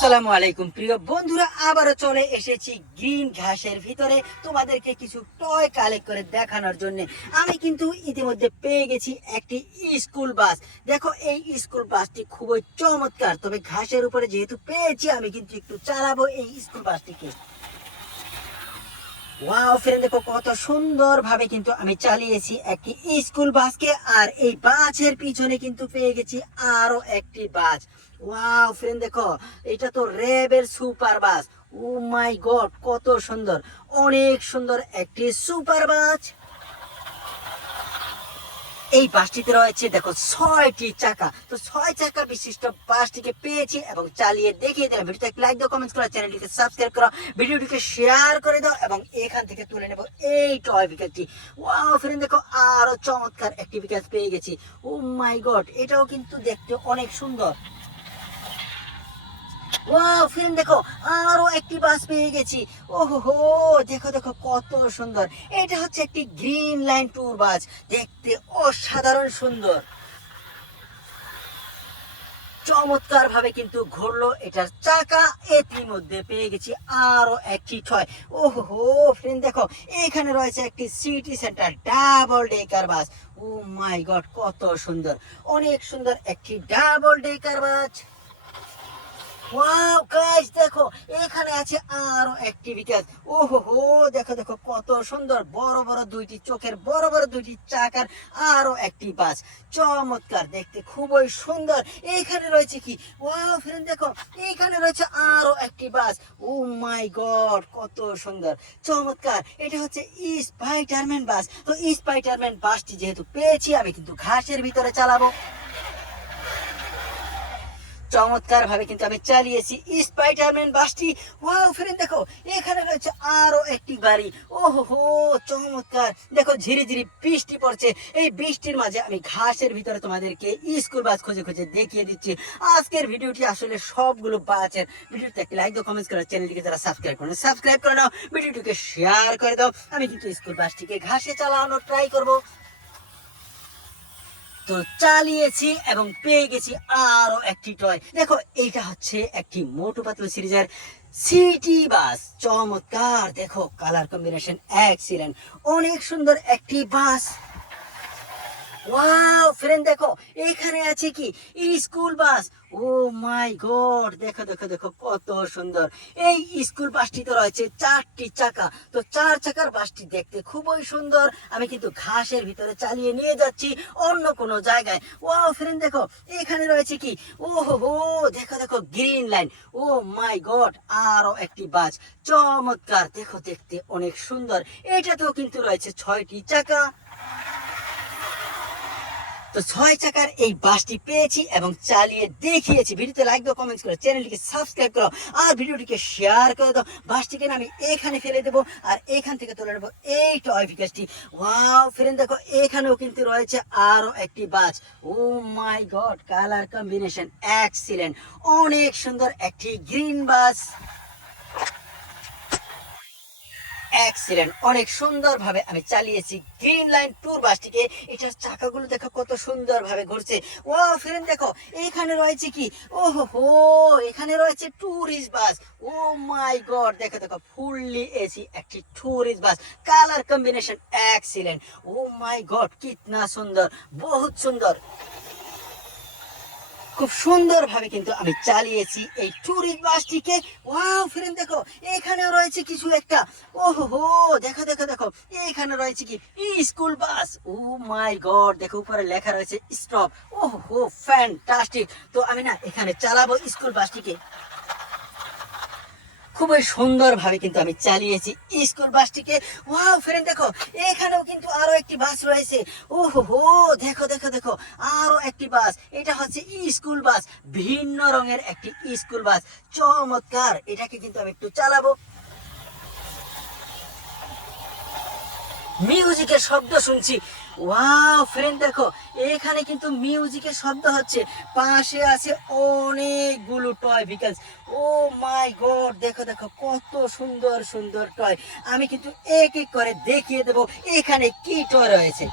আসসালামু আলাইকুম প্রিয় বন্ধুরা, আবারও চলে এসেছি গ্রিন ঘাসের ভিতরে তোমাদেরকে কিছু টয় কালেক্ট করে দেখানোর জন্য। আমি কিন্তু ইতিমধ্যে পেয়ে গেছি একটি স্কুল বাস। দেখো, এই স্কুল বাসটি খুবই চমৎকার, তবে ঘাসের উপরে যেহেতু পেয়েছি আমি কিন্তু একটু চালাবো এই স্কুল বাসটিকে। ওয়াও ফ্রেন্ড, দেখো কত সুন্দর ভাবে কিন্তু আমি চালিয়েছি একটি স্কুল বাসকে, আর এই বাসের পিছনে কিন্তু পেয়ে গেছি আরো একটি বাস। ওয়াও ফ্রেন্ড, দেখো এটা তো র্যাবের super bus. Oh my god, কত সুন্দর, অনেক সুন্দর একটি সুপার বাস। এই বাসটিতে রয়েছে দেখো 6টি চাকা। তো 6 চাকা বিশিষ্ট বাসটিকে পেয়েছি এবং চালিয়ে দেখিয়ে দিলাম। ভিডিওতে একটা লাইক দাও, কমেন্ট করো, চ্যানেলটিকে সাবস্ক্রাইব করো, ভিডিওটিকে শেয়ার করে দাও এবং এখান থেকে তুলে নেব এই টয় ভিকেটটি। ওয়াও ফ্রেন্ড, দেখো আরো চমৎকার একটি ভিকেট পেয়ে গেছি। ও মাই গড, এটাও কিন্তু দেখতে অনেক সুন্দর। ওয়াও ফ্রেন্ড, দেখো আরো একটি বাস পেয়ে গেছি। ওহো, দেখো দেখো কত সুন্দর। এটা হচ্ছে একটি গ্রিন লাইন ট্যুর বাস, দেখতে অসাধারণ সুন্দর। চমৎকার ভাবে কিন্তু ঘুরলো এটার চাকা। ইতিমধ্যে পেয়ে গেছি আরো একটি টয়। ওহো ফ্রেন্ড, দেখো এখানে রয়েছে একটি city centre double decker bus. Oh my god, কত সুন্দর, অনেক সুন্দর একটি double decker bus. Wow guys, দেখো এখানে আছে আরো একটি বিকাশ। ওহো, দেখো দেখো কত সুন্দর, বড় বড় দুইটি চোখের, বড় বড় দুইটি চাকার আরো একটি বাস। চমৎকার, দেখতে খুবই সুন্দর। এইখানে রয়েছে কি, ওয়াও ফ্রেন্ড, দেখো এইখানে রয়েছে আরো একটি বাস। ও মাই গড, কত সুন্দর, চমৎকার। এটা হচ্ছে স্পাইডারম্যান বাস। তো স্পাইডারম্যান বাসটি যেহেতু পেয়েছি আমি কিন্তু ঘাসের ভিতরে চালাবো। চমৎকার ভাবে কিন্তু আমি চালিয়েছি স্পাইডারম্যান বাসটি। ওয়াও ফ্রেন্ড, দেখো এখানে রয়েছে আরো একটি গাড়ি। ওহো চমৎকার, দেখো ঝিরি ঝিরি বৃষ্টি পড়ছে। এই বৃষ্টির মাঝে আমি ঘাসের ভিতরে তোমাদেরকে স্কুল বাস খুঁজে খুঁজে দেখিয়ে দিচ্ছি। আজকের ভিডিওটি আসলে সবগুলো বাসের। ভিডিওতে একটা লাইক দাও, কমেন্ট করো, চ্যানেলটিকে যারা সাবস্ক্রাইব করে নাও, ভিডিওটিকে শেয়ার করে দাও। আমি কিন্তু স্কুল বাসটিকে ঘাসে চালানোর ট্রাই করবো। তো চালিয়েছি এবং পেয়ে গেছি আরো একটি টয়। দেখো এইটা হচ্ছে একটি মোটু পাতলু সিরিজের সিটি বাস। চমৎকার, দেখো কালার কম্বিনেশন এক্সিলেন্ট, অনেক সুন্দর একটি বাস। ওয়াও ফ্রেন্ড, দেখো এখানে আছে কি school bus. Oh my god, দেখো দেখো দেখো কত সুন্দর। এই স্কুল বাসটিতে রয়েছে 4টি চাকা। তো 4 চাকার বাসটি দেখতে খুবই সুন্দর। আমি কিন্তু ঘাসের ভিতরে চালিয়ে নিয়ে যাচ্ছি অন্য কোনো জায়গায়। ওয়াও ফ্রেন্ড, দেখো এখানে রয়েছে কি, ওহো দেখো দেখো green line. O my god, আরো একটি বাস। চমৎকার, দেখো দেখতে অনেক সুন্দর। এটাতেও কিন্তু রয়েছে 6টি চাকা। তো 6 চাকার এই বাসটি পেয়েছি এবং চালিয়ে দেখিয়েছি। ভিডিওতে লাইক দাও, কমেন্টস করো, চ্যানেলটিকে সাবস্ক্রাইব করো আর ভিডিওটিকে শেয়ার করে দাও। বাসটিকে আমি এখানে ফেলে দেবো আর এখান থেকে তুলে নেবো এই টয় ভিকেটটি। ওয়াও ফ্রেন্ড, দেখো এখানেও কিন্তু রয়েছে আরো একটি বাস। Oh my god, colour combination excellent, অনেক সুন্দর একটি গ্রিন বাস। এক্সিলেন্ট, অনেক সুন্দর ভাবে আমি চালিয়েছি গ্রিন লাইন ট্যুর বাসটিকে। এটার চাকাগুলো দেখো কত সুন্দর ভাবে ঘুরছে। ও ফ্রেন্ড, দেখো এখানে রয়েছে কি, ওহো এখানে রয়েছে tourist bus. Oh my god, দেখো দেখো ফুললি এসি একটি tourist bus. Colour combination excellent. Oh my god, কিতনা সুন্দর, বহুত সুন্দর। খুব সুন্দর ভাবে কিন্তু আমি চালিয়েছি এই ট্যুরিস্ট বাসটিকে। ওয়াও ফ্রেন্ড, দেখো এখানেও রয়েছে কিছু একটা। ওহো দেখো দেখো দেখো, এখানে রয়েছে কি school bus. Oh my god, দেখো উপরে লেখা রয়েছে স্টপ। ওহো ফ্যান্টাস্টিক। তো আমি না এখানে চালাবো স্কুল বাসটিকে। খুবই সুন্দর ভাবে কিন্তু আমি চালিয়েছি স্কুল বাসটিকে। ওয়াও ফ্রেন্ড, দেখো এখানেও কিন্তু আরো একটি বাস রয়েছে। ওহো দেখো দেখো দেখো, আরো একটি বাস। এটা হচ্ছে স্কুল বাস, ভিন্ন রঙের একটি স্কুল বাস। চমৎকার, এটাকে কিন্তু আমি একটু চালাবো। মিউজিকের শব্দ শুনছি। ওয়াও ফ্রেন্ড, দেখো এখানে কিন্তু মিউজিকের শব্দ হচ্ছে। পাশে আছে অনেকগুলো toy vehicles. O my god, দেখো দেখো কত সুন্দর সুন্দর টয়। আমি কিন্তু এক এক করে দেখিয়ে দেবো এখানে কি টয় রয়েছে।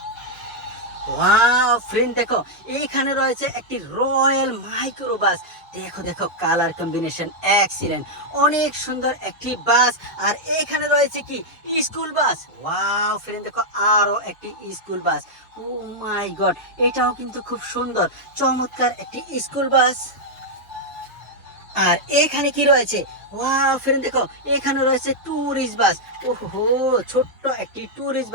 ওয়াও ফ্রেন্ড দেখো, এখানে রয়েছে একটি রয়্যাল মাইক্রো বাস। দেখো দেখো কালার কম্বিনেশন এক্সিলেন্ট, অনেক সুন্দর একটি বাস। আর এখানে রয়েছে কি স্কুল বাস। ওয়াও ফ্রেন্ড দেখো, আরো একটি school bus. Oh my god, এটাও কিন্তু খুব সুন্দর চমৎকার একটি স্কুল বাস। আর এখানে কি রয়েছে, ওয়াও ফ্রেন্ড দেখো, এখানে রয়েছে ট্যুরিস্ট বাস। ওহো, ছোট্ট একটি ট্যুরিস্ট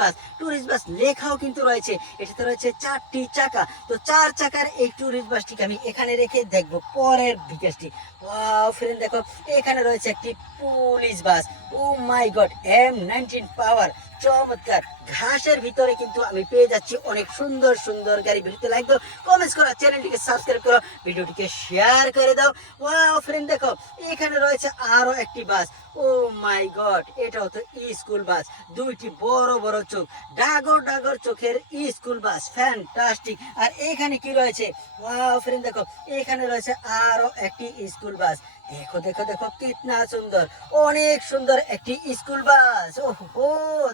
বাস লেখাও কিন্তু রয়েছে। এটাতে রয়েছে 4টি চাকা। তো 4 চাকার এই ট্যুরিস্ট বাসটিকে আমি এখানে রেখে দেখবো পরের বিকাশটি। ওয়াও ফ্রেন্ড দেখো, এখানে রয়েছে একটি police bus. Oh my god, M19 পাওয়ার, চমৎকার। ঘাসের ভিতরে কিন্তু আমি পেয়ে যাচ্ছি অনেক সুন্দর সুন্দর গাড়ি। ভিডিওতে লাইক দাও, কমেন্টস করো, চ্যানেলটিকে সাবস্ক্রাইব করো, ভিডিওটিকে শেয়ার করে দাও। ওয়াও ফ্রেন্ড দেখো, এখানে রয়েছে আরো একটি বাস। ও মাই গড, এটাও তো স্কুল বাস। দুইটি বড় বড় চোখ, ডাগর ডাগর চোখের স্কুল বাস, ফ্যান্টাস্টিক। আর এখানে কি রয়েছে, ওয়াও ফ্রেন্ড দেখো, এখানে রয়েছে আরো একটি স্কুল বাস। দেখো দেখো দেখো, কিতনা সুন্দর, অনেক সুন্দর একটি স্কুল বাস। ও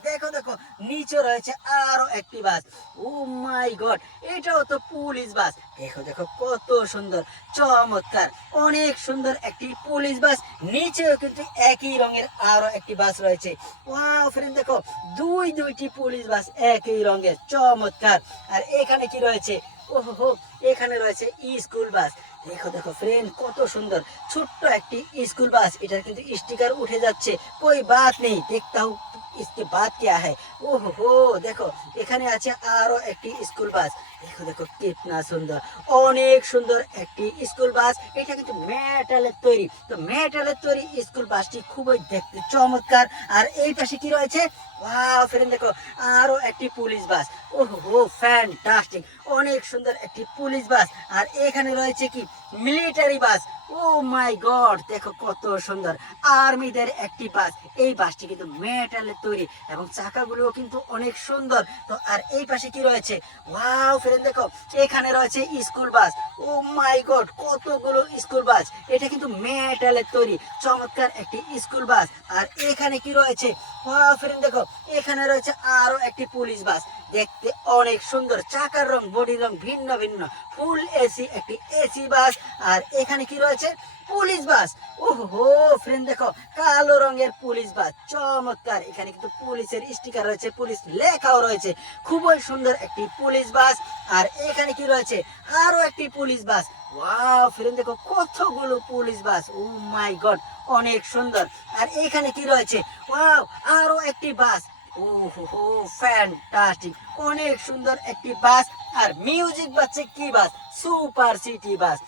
দেখো দেখো, নিচে রয়েছে আরো একটি বাস। ও মাই গড, এটাও তো পুলিশ বাস। দেখো দেখো কত সুন্দর, চমৎকার, অনেক সুন্দর একটি পুলিশ বাস। নিচেও কিন্তু একই রঙের আরো একটি বাস রয়েছে। ওয়াও ফ্রেন্ড দেখো, দুইটি পুলিশ বাস একই রঙের, চমৎকার। আর এখানে কি রয়েছে, ওহো, এখানে রয়েছে স্কুল বাস। দেখো দেখো ফ্রেন্ড, কত সুন্দর ছোট্ট একটি স্কুল বাস। এটার কিন্তু স্টিকার উঠে যাচ্ছে, कोई बात नहीं, देखता हूँ इसके बाद क्या है। ওহো দেখো, এখানে আছে আরো একটি স্কুল বাস। দেখো দেখো কিতনা সুন্দর, অনেক সুন্দর একটি স্কুল বাস। এটা কিন্তু মেটালের তৈরি। তো মেটালের তৈরি স্কুল বাসটি খুবই দেখতে চমৎকার। আর এই পাশে কি রয়েছে, ওয়াও ফ্রেন্ড দেখো, আরো একটি পুলিশ বাস। ওহো ফ্যান্টাস্টিক, অনেক সুন্দর একটি পুলিশ বাস। আর এখানে রয়েছে কি military bus. Oh my god, দেখো কত সুন্দর, আর্মিদের একটি বাস। এই বাসটি কিন্তু মেটালের তৈরি এবং চাকাগুলোও কিন্তু অনেক সুন্দর। তো আর এই পাশে কি রয়েছে, ওয়াও ফ্রেন্ড দেখো, এখানে রয়েছে school bus. Oh my god, কতগুলো স্কুল বাস। এটা কিন্তু মেটালের তৈরি, চমৎকার একটি স্কুল বাস। আর এখানে কি রয়েছে, ওয়াও ফ্রেন্ড দেখো, এখানে রয়েছে আরো একটি পুলিশ বাস। দেখতে অনেক সুন্দর, চাকার রং বডির রং ভিন্ন ভিন্ন, ফুল এসি একটি এসি বাস। আর এখানে কি রয়েছে, পুলিশ বাস। ওহো ফ্রেন্ড দেখো, কালো রঙের পুলিশ বাস, চমৎকার। এখানে কিন্তু পুলিশের স্টিকার রয়েছে, পুলিশ লেখাও রয়েছে, খুবই সুন্দর একটি পুলিশ বাস। আর এখানে কি রয়েছে, আরো একটি পুলিশ বাস। ওয়াও ফ্রেন্ড দেখো, কতগুলো police bus. Oh my god, অনেক সুন্দর। আর এখানে কি রয়েছে, ওয়াও আরো একটি বাস। ওহো ফ্যান্টাস্টিক, অনেক সুন্দর একটি বাস। আর মিউজিক বাজছে কি বাস, সুপার সিটি বাস।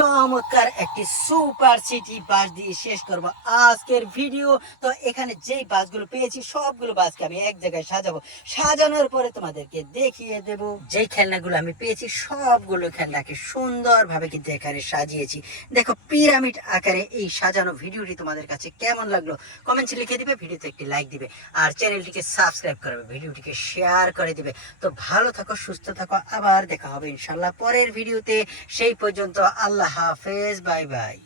চমৎকার একটি সুপার সিটি বাস দিয়ে শেষ করব আজকের ভিডিও। তো এখানে যেই বাসগুলো পেয়েছি সবগুলো বাসকে আমি এক জায়গায় সাজাবো, সাজানোর পরে তোমাদেরকে দেখিয়ে দেব। যেই খেলনাগুলো আমি পেয়েছি সবগুলো খেলনাকে সুন্দরভাবে কিন্তু এখানে সাজিয়েছি। দেখো পিরামিড আকারে এই সাজানো ভিডিওটি তোমাদের কাছে কেমন লাগলো কমেন্টে লিখে দিবে, ভিডিওতে একটি লাইক দিবে, আর চ্যানেলটিকে সাবস্ক্রাইব করবে, ভিডিওটিকে শেয়ার করে দিবে। তো ভালো থাকো, সুস্থ থাকো, আবার দেখা হবে ইনশাল্লাহ পরের ভিডিওতে। সেই পর্যন্ত আল্লাহ হাফেজ, বাই বাই।